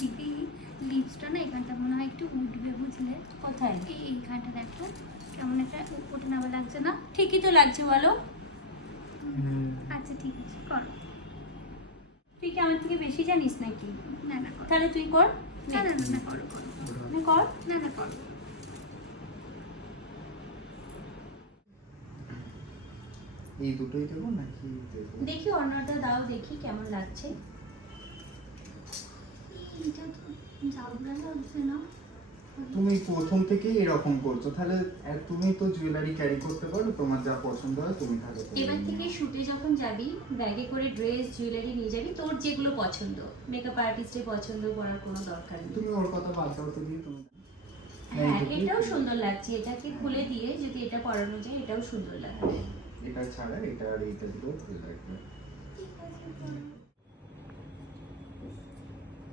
দিদি লিপসটা না এখানটা মনে হয় একটু উঠবে, বুঝলে? কোথায়? এইখানটা দেখো কেমন একটা ওঠে নামা লাগছে না? ঠিকই তো লাগছে বলো। আচ্ছা ঠিক আছে, করো। তুই কি আমার থেকে বেশি জানিস নাকি? না না করো। তাহলে তুই কর। না না না, করো করো। কর। না না করো। এই দুটোই দেবো নাকি দেবো? দেখি অন্যটা দাও, দেখি কেমন লাগছে। এইটা তো জাউলা লাগছে না। তুমি প্রথম থেকেই এরকম করছো, তাহলে তুমি তো জুয়েলারি ক্যারি করতে পারো, তোমার যা পছন্দ হয় তুমি তাহলে পরে এবার নিও। থেকে শুটে যখন যাবি ব্যাগে করে ড্রেস জুয়েলারি নিয়ে যাবি, তোর যেগুলো পছন্দ, মেকআপ আর্টিস্টের পছন্দ করার কোনো দরকার নেই। তুমি ওর কথা বাদ দাও তো দিয়ে তুমি। হ্যাঁ, এটাও সুন্দর লাগছে। এটাকে খুলে দিয়ে যদি এটা পরানো যায়, এটাও সুন্দর লাগবে। এটা ছাড়া এটা আর এইটা দুটো ভালো লাগবে। ঠিক আছে, করো।